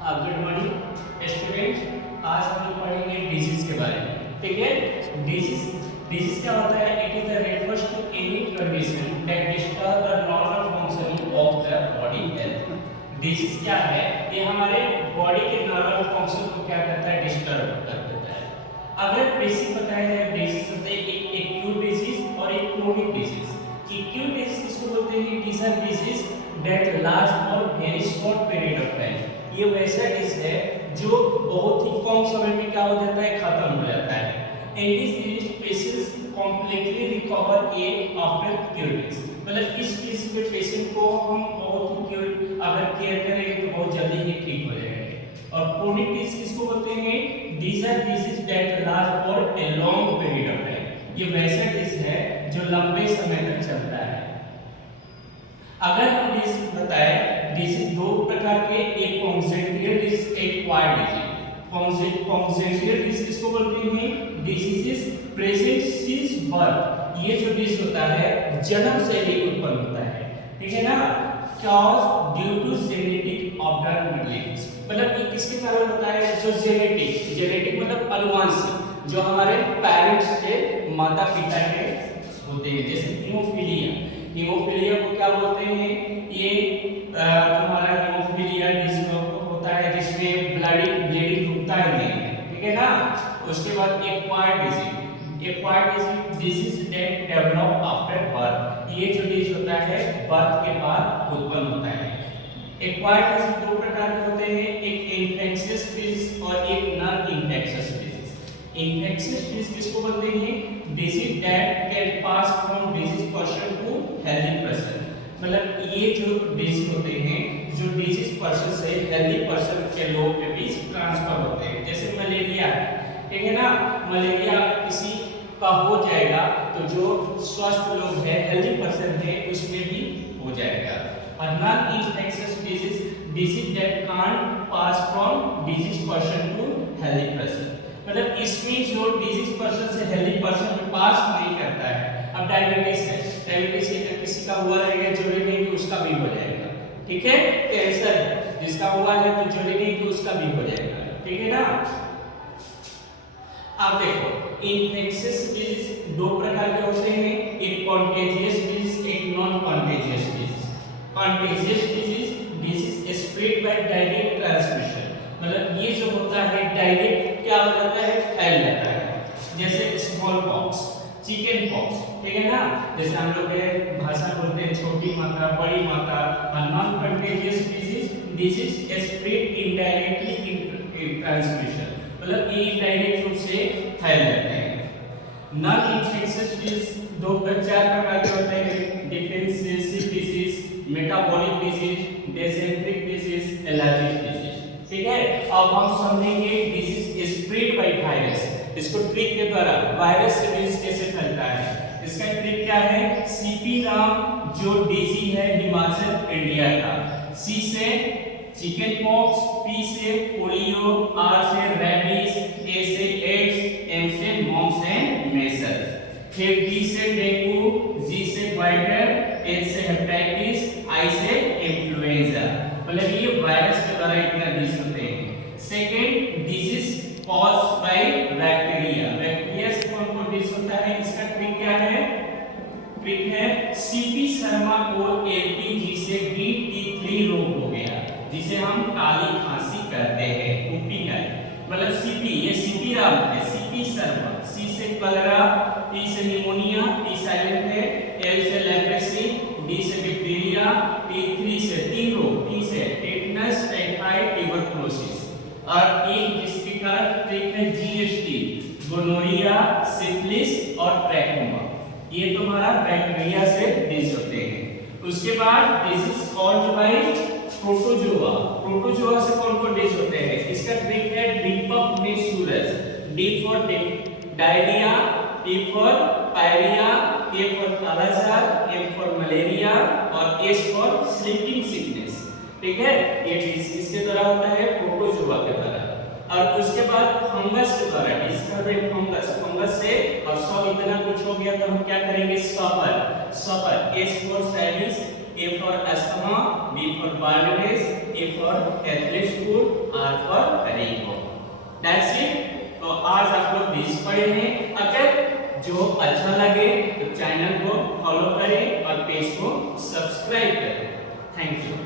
Good morning student. आज हम लोग पढ़ेंगे डिजीज के बारे में। ठीक है, डिजीज डिजीज क्या होता है? It is the refers to any condition that disturb the normal functioning of the body health. Disease क्या है? ये हमारे बॉडी के नॉर्मल फंक्शन को क्या करता है? डिस्टर्ब कर देता है। अगर बेसिक बताया जाए, डिजीज होते हैं एक एक्यूट डिजीज और एक क्रोनिक डिजीज। एक्यूट डिजीज किसको बोलते हैं? It is a disease that last for very short period of time. ये वैसा डिजीज है जो बहुत ही कम समय में क्या हो जाता है? खत्म हो जाता है। And this disease patients completely recover after curative. मतलब इस डिजीज में पेशेंट को हम बहुत ही अगर केयर करेंगे तो बहुत जल्दी ही ठीक हो जाएंगे। और क्रोनिक डिजीज किसको बोलते हैं? These are disease that last for a long period of time. ये वैसा डिजीज है जो लंबे समय तक चलता है। अगर हम डिजीज बताएं, डिजीज दो प्रकार के, एक कॉन्जेनिटल डिजीज, एक एक्वायर्ड डिजीज। कॉन्जेनिटल डिजीज किसको बोलते हैं? Disease is present since birth. ये जो डिजीज होता है जन्म से ही उत्पन्न होता है। ठीक है ना? Cause due to genetic abnormalities. मतलब ये किसके कारण होता है? जो जेनेटिक मतलब आनुवंशिक, जो हमारे पेरेंट्स के माता पिता के होते हैं। जैसे हीमोफीलिया को क्या बोलते हैं? ये तुम्हारा हीमोफीलिया डिजीज होता है जिसमें ब्लीडिंग रुकता ही नहीं है। ठीक है ना? उसके बाद acquired disease that develop after birth. ये जो डिजीज होता है बर्थ के बाद उत्पन्न होता है। एक्वायर्ड डिजीज दो प्रकार के होते हैं, एक इन्फेक्शियस डिजीज और एक non infectious disease. Infectious disease किसको बोलते हैं? Disease that can pass from disease person to healthy person. मतलब ये जो डिजीज होते हैं जो डिजीज पर्सन से हेल्दी पर्सन के लोग के बीच ट्रांसफर होते हैं। जैसे मलेरिया, ठीक है ना? मलेरिया किसी का हो जाएगा तो जो स्वस्थ लोग हैं, हेल्दी पर्सन है, उसमें भी हो जाएगा। और non infectious disease that can't pass from disease person to healthy person. मतलब इसमें जो डिजीज पर्सन से हेल्दी पर्सन में पास नहीं करता है। अब डायबिटीज है, डायबिटीज किसी का हुआ रहेगा, जरूरी नहीं कि उसका भी हो जाएगा। ठीक है? कैंसर जिसका हुआ है तो जरूरी नहीं कि उसका भी हो जाएगा। ठीक है ना? अब देखो, इन्फेक्शियस डिजीज दो प्रकार के होते हैं, एक कॉन्टेजियस डिजीज, एक non contagious disease. Contagious disease spread by direct transmission. मतलब ये जो होता है डायरेक्ट क्या हो जाता है? फैल जाता है। जैसे स्मॉल पॉक्स, चिकन पॉक्स, ठीक है ना? जैसे हम लोग के भाषा बोलते हैं छोटी माता, बड़ी माता। और non contagious disease spread indirectly in transmission. मतलब ये डायरेक्ट रूप से फैल जाते हैं। नॉन इन्फेक्शियस डिजीज दो चार प्रकार के होते हैं, defensive disease, metabolic disease, dysenteric disease, allergic disease. ठीक है? अब हम समझेंगे डिजीज स्प्रेड बाय वायरस। इसको ट्रिक के द्वारा वायरस से डिजीज कैसे फैलता है, इसका ट्रिक क्या है? सीपी राम जो डीसी है हिमाचल इंडिया का, सी से चिकन पॉक्स, पी से पोलियो, आर से रेबीज, ए से एड्स, एम से मॉम्स एंड मेजल्स, फिर डी से डेंगू, जी से वाइटर, एच से हेपेटाइटिस, आई से इन्फ्लुएंजा। मतलब ये वायरस के द्वारा इतना डिजीज होते हैं। Second, disease cause by bacteria. Bacteria से कौन डिजीज होता है? इसका ट्रिक क्या है? ट्रिक है सीपी शर्मा को एलपीजी से बीटी3 रोग हो गया, जिसे हम काली खांसी कहते हैं, यूपीआई। मतलब सीपी, ये सीपी राम है, सीपी शर्मा, सी से कलरा, टी से निमोनिया, टी साइलेंट है, एल से लेप्रेसी, डी से डिप्थीरिया, टी3 से 3 रोग, टी से टेटनस, टाइफाइड, ट्यूबरकुलोसिस। और एक जिसके कारण ट्रिक है जीएसटी, गोनोरिया, सिफिलिस और ट्रैकोमा। ये तुम्हारा बैक्टीरिया से डिजीज होते हैं। उसके बाद disease caused by protozoa. Protozoa से कौन डिजीज होते हैं? इसका ट्रिक है ड्रिपमेसुरस, D for diarrhoea, T for pyorrhoea, K for kala-azar, M for malaria और एस फॉर स्लीपिंग सिकनेस। ठीक है? ये डिजीज किसके द्वारा होता है? प्रोटोजोआ के द्वारा। और उसके बाद फंगस के द्वारा, डिस्कवरेड फंगस से। अब सब इतना कुछ हो गया तो हम क्या करेंगे? सपर, एस फॉर सैलिस, A for asthma, B for baldness, A for athlete's foot, that's it. तो आज आप लोग डिजीज पढ़े हैं। अगर जो अच्छा लगे तो चैनल को फॉलो करें और पेज को सब्सक्राइब करें। Thank you.